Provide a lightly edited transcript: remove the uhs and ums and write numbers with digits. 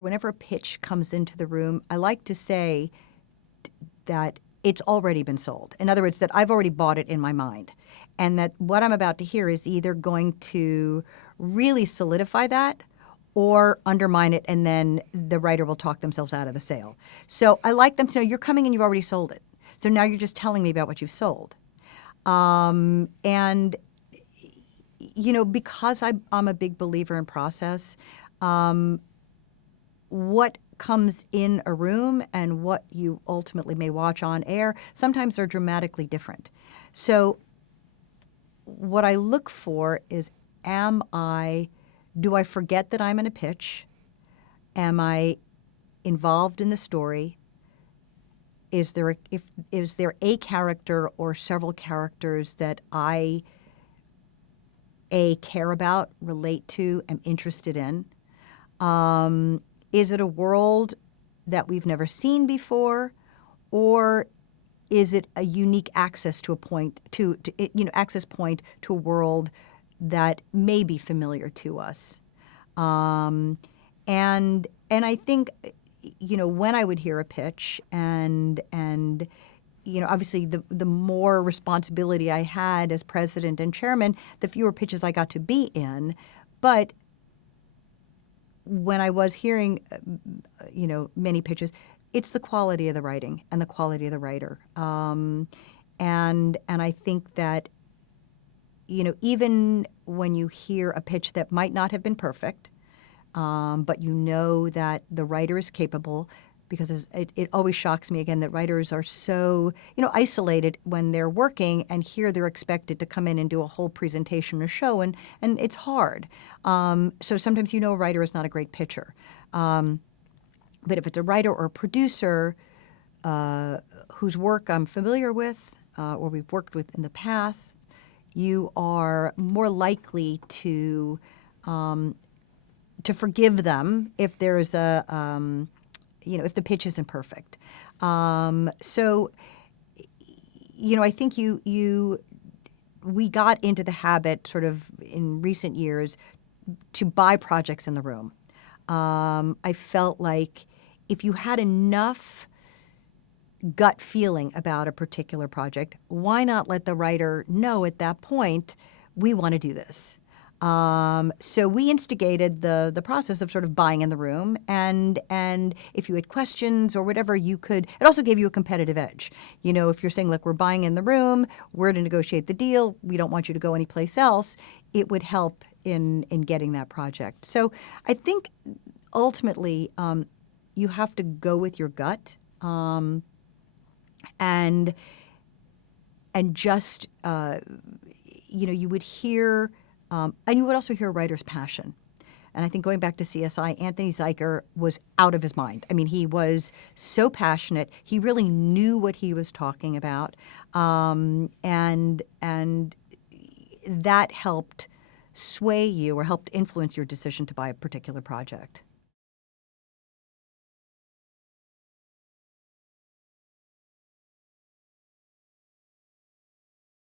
Whenever a pitch comes into the room, I like to say that it's already been sold. In other words, that I've already bought it in my mind. And that what I'm about to hear is either going to really solidify that or undermine it, and then the writer will talk themselves out of the sale. So I like them to know you're coming and you've already sold it. So now you're just telling me about what you've sold. And, because I'm a big believer in process, what comes in a room and what you ultimately may watch on air sometimes are dramatically different. So what I look for is, do I forget that I'm in a pitch? Am I involved in the story? Is there a character or several characters that I care about, relate to, am interested in? Is it a world that we've never seen before, or is it a unique access to a point access point to a world that may be familiar to us? And I think when I would hear a pitch, and obviously the more responsibility I had as president and chairman, the fewer pitches I got to be in, but when I was hearing, many pitches, it's the quality of the writing and the quality of the writer. And I think that, even when you hear a pitch that might not have been perfect, but you know that the writer is capable, because it always shocks me again that writers are so isolated when they're working, and here they're expected to come in and do a whole presentation or show, and it's hard. So sometimes a writer is not a great pitcher. But if it's a writer or a producer whose work I'm familiar with or we've worked with in the past, you are more likely to forgive them if there's if the pitch isn't perfect. So, I think we got into the habit sort of in recent years to buy projects in the room. I felt like if you had enough gut feeling about a particular project, why not let the writer know at that point, we want to do this? So we instigated the process of sort of buying in the room, and if you had questions or whatever, it also gave you a competitive edge. If you're saying, look, we're buying in the room, we're to negotiate the deal, we don't want you to go anyplace else, it would help in getting that project. So I think ultimately you have to go with your gut, and just you would hear. And you would also hear a writer's passion. And I think going back to CSI, Anthony Zeiger was out of his mind. I mean, he was so passionate. He really knew what he was talking about. And that helped sway you or helped influence your decision to buy a particular project.